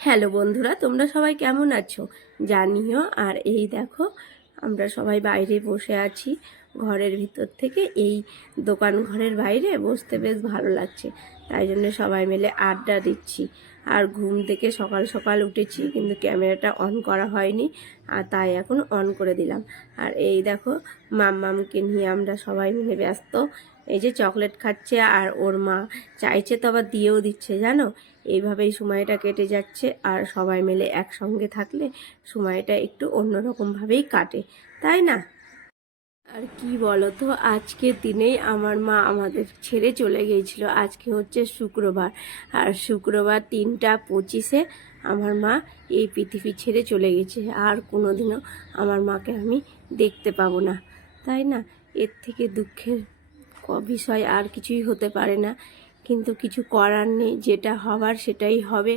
Hello বন্ধুরা, তোমরা সবাই কেমন আছো জানিও। আর এই দেখো, আমরা সবাই বাইরে বসে আছি ঘরের ভিতর থেকে। এই দোকান ঘরের বাইরে বসতে বেশ ভালো লাগছে, তাই জন্য সবাই মিলে আড্ডা দিচ্ছি। আর ঘুম থেকে সকাল সকাল উঠেছি, কিন্তু ক্যামেরাটা অন করা হয়নি, আর তাই এখন অন করে দিলাম। আর এই দেখো, মাম্মামকে নিয়ে আমরা সবাই মিলে ব্যস্ত। এই যে চকলেট খাচ্ছে, আর ওর মা চাইছে তো আবার দিয়েও দিচ্ছে, জানো। এইভাবেই সময়টা কেটে যাচ্ছে, আর সবাই মিলে একসঙ্গে থাকলে সময়টা একটু অন্যরকমভাবেই কাটে, তাই না? আর কি বলো তো, আজকের দিনেই আমার মা আমাদের ছেড়ে চলে গিয়েছিল। আজকে হচ্ছে শুক্রবার, আর শুক্রবার 3টা 25-এ আমার মা এই পৃথিবী ছেড়ে চলে গেছে। আর কোনোদিনও আমার মাকে আমি দেখতে পাবো না, তাই না? এর থেকে দুঃখের বিষয় আর কিছুই হতে পারে না, কিন্তু কিছু করার নেই। যেটা হবার সেটাই হবে।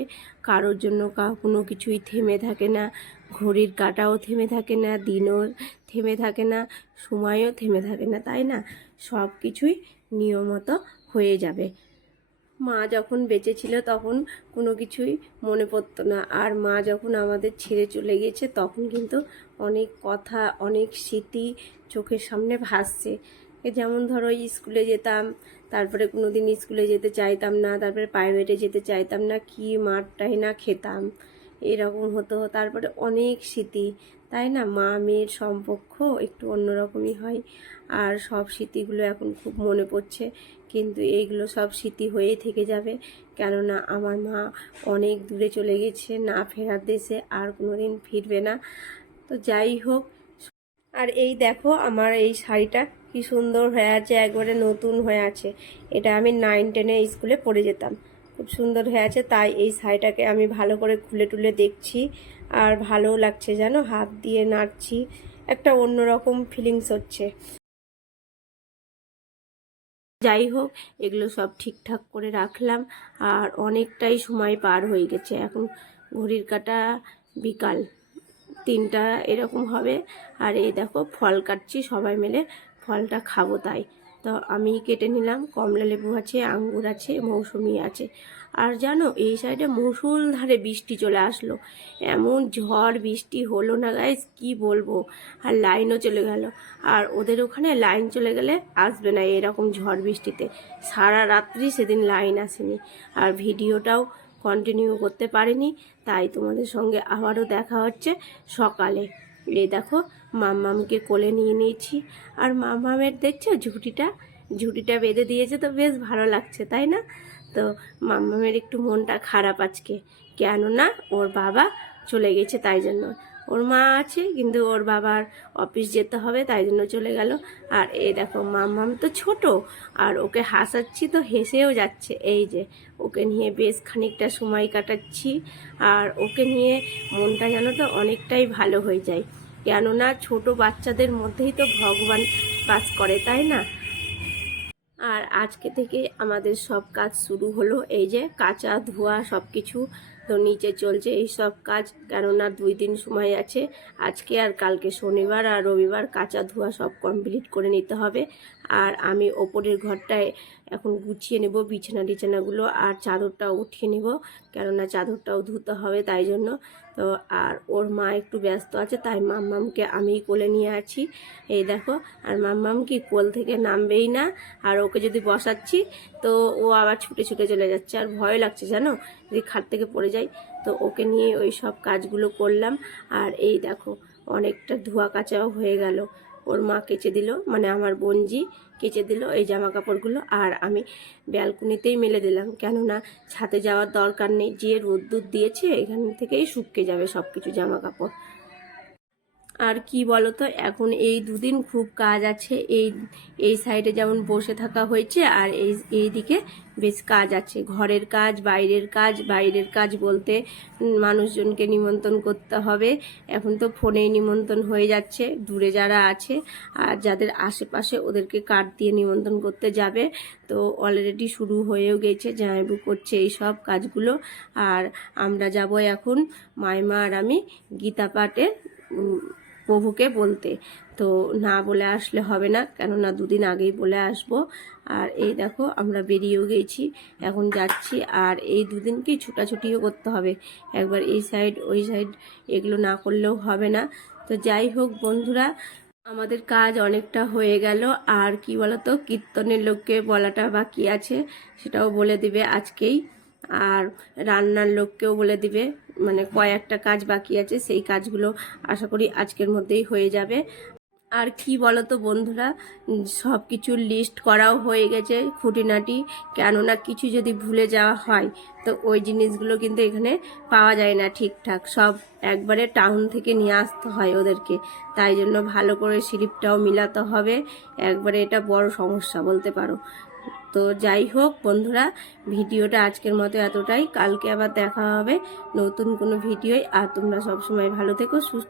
কারোর জন্য কোনো কিছুই থেমে থাকে না, ঘড়ির কাঁটাও থেমে থাকে না, দিনও থেমে থাকে না, সময়ও থেমে থাকে না, তাই না? সব কিছুই নিয়মত হয়ে যাবে। মা যখন বেঁচে ছিল তখন কোনো কিছুই মনে পড়তো না, আর মা যখন আমাদের ছেড়ে চলে গেছে তখন কিন্তু অনেক কথা, অনেক স্মৃতি চোখের সামনে ভাসছে। যেমন ধরো, স্কুলে যেতাম, তারপরে কোনো দিন স্কুলে যেতে চাইতাম না, তারপরে প্রাইভেটে যেতে চাইতাম না, কি মারটাই না খেতাম, এরকম হতো। তারপরে অনেক স্মৃতি, তাই না? মা মেয়ের সম্পর্ক একটু অন্যরকমই হয়। আর সব স্মৃতিগুলো এখন খুব মনে পড়ছে, কিন্তু এইগুলো সব স্মৃতি হয়েই থেকে যাবে, কেননা আমার মা অনেক দূরে চলে গেছে, না ফেরার দেশে, আর কোনোদিন ফিরবে না। তো যাই হোক। আর এই দেখো, আমার এই শাড়িটা কি সুন্দর হয়ে আছে, একবারে নতুন হয়ে আছে। এটা আমি 9-10-এ স্কুলে পরে যেতাম। খুব সুন্দর হয়ে আছে, তাই এই শাড়িটাকে আমি ভালো করে খুলে টুলে দেখছি। আর ভালোও লাগছে, জানো, হাত দিয়ে নাড়ছি, একটা অন্যরকম ফিলিংস হচ্ছে। যাই হোক, এগুলো সব ঠিকঠাক করে রাখলাম। আর অনেকটাই সময় পার হয়ে গেছে, এখন ঘড়ির কাঁটা বিকাল 3টা এরকম হবে। আর এই দেখো, ফল কাটছি, সবাই মিলে ফলটা খাবো তাই। তো আমি কেটে নিলাম, কমলা লেবু আছে, আঙ্গুর আছে, মৌসুমি আছে। আর জানো, এই সাইডে মুষলধারে বৃষ্টি চলে আসলো। এমন ঝড় বৃষ্টি হলো না গাইস, কি বলবো। আর লাইনও চলে গেল। আর ওদের ওখানে লাইন চলে গেলে আসবে না এরকম ঝড় বৃষ্টিতে। সারা রাত্রি সেদিন লাইন আসেনি, আর ভিডিওটাও কন্টিনিউ করতে পারিনি। তাই তোমাদের সঙ্গে আবারও দেখা হচ্ছে সকালে। এই দেখো, মাম্মামকে কোলে নিয়ে নিয়েছি। আর মাম্মামের দেখছো ঝুঁটিটা ঝুঁটিটা বেঁধে দিয়েছে, তো বেশ ভালো লাগছে, তাই না? তো মাম্মামের একটু মনটা খারাপ আজকে, কেননা ওর বাবা চলে গেছে, তাই জন্য। ওর মা আছে, কিন্তু ওর বাবার অফিস যেতে হবে, তাই জন্য চলে গেল। আর এই দেখো, মাম্মাম তো ছোট, আর ওকে হাসাচ্ছি তো হেসেও যাচ্ছে। এই যে, ওকে নিয়ে বেশ খানিকটা সময় কাটাচ্ছি। আর ওকে নিয়ে মনটা যেন তো অনেকটাই ভালো হয়ে যায়, কেননা ছোট বাচ্চাদের মধ্যেই তো ভগবান বাস করে, তাই না? আর আজকে থেকে আমাদের সব কাজ শুরু হলো। এই যে কাচা ধোয়া সব কিছু তো নিচে চলছে এই সব কাজ, কেননা 2 দিন সময় আছে, আজকে আর কালকে শনিবার আর রবিবার কাচা ধোয়া সব কমপ্লিট করে নিতে হবে। আর আমি ওপরের ঘরটায় এখন গুছিয়ে নেব বিছানা টিছানাগুলো, আর চাদরটাও উঠিয়ে নেব, কেননা চাদরটাও ধুতে হবে, তাই জন্য। তো আর ওর মা একটু ব্যস্ত আছে, তাই মাম্মামকে আমিই কোলে নিয়ে আছি। এই দেখো, আর মাম্মাম কি কোল থেকে নামবেই না। আর ওকে যদি বসাচ্ছি তো ও আবার ছুটে ছুটে চলে যাচ্ছে, আর ভয় লাগছে, জানো, যদি খাট থেকে পড়ে যায়। তো ওকে নিয়ে ওই সব কাজগুলো করলাম। আর এই দেখো, অনেকটা ধোয়া কাচাও হয়ে গেল। ওর মা কেচে দিল, মানে আমার বোনজি কেচে দিল এই জামা কাপড়গুলো। আর আমি ব্যালকনিতেই মেলে দিলাম, কেননা ছাদে যাওয়ার দরকার নেই, যে রোদ্দুর দিয়েছে এখান থেকেই শুকিয়ে যাবে সব কিছু জামা কাপড়। আর কি বলতো, এখন এই 2 দিন খুব কাজ আছে। এই এই সাইডে যেমন বসে থাকা হয়েছে, আর এই দিকে বেশ কাজ আছে, ঘরের কাজ, বাইরের কাজ। বাইরের কাজ বলতে মানুষজনকে নিমন্ত্রণ করতে হবে। এখন তো ফোনেই নিমন্ত্রণ হয়ে যাচ্ছে, দূরে যারা আছে আর যাদের আশেপাশে ওদেরকে কার্ড দিয়ে নিমন্ত্রণ করতে যাবে। তো অলরেডি শুরু হয়েও গেছে, জামাইবু করছে এই সব কাজগুলো। আর আমরা যাব এখন, মাইমা আর আমি, গীতা পাঠের প্রভুকে বলতে। তো না বলে আসলে হবে না, কেননা দুদিন আগেই বলে আসবো। আর এই দেখো আমরা বেরিয়েও গেছি, এখন যাচ্ছি। আর এই দুদিনকেই ছুটাছুটিও করতে হবে, একবার এই সাইড ওই সাইড, এগুলো না করলেও হবে না। তো যাই হোক বন্ধুরা, আমাদের কাজ অনেকটা হয়ে গেল। আর কি বলতো, কীর্তনের লোককে বলাটা বাকি আছে, সেটাও বলে দিবে আজকেই। আর রান্নার লোককেও বলে দিবে, মানে কয়েকটা কাজ বাকি আছে, সেই কাজগুলো আশা করি আজকের মধ্যেই হয়ে যাবে। আর কি বলতো বন্ধুরা, সব কিছুর লিস্ট করাও হয়ে গেছে খুঁটিনাটি, কেননা কিছু যদি ভুলে যাওয়া হয় তো ওই জিনিসগুলো কিন্তু এখানে পাওয়া যায় না ঠিকঠাক, সব একবারে টাউন থেকে নিয়ে আসতে হয় ওদেরকে। তাই জন্য ভালো করে স্লিপটাও মিলাতে হবে, একবারে এটা বড় সমস্যা বলতে পারো। তো যাই হোক বন্ধুরা, ভিডিওটা আজকের মতো এতটাই, কালকে আবার দেখা হবে নতুন কোনো ভিডিওয়। আর তোমরা সবসময় ভালো থেকো, সুস্থ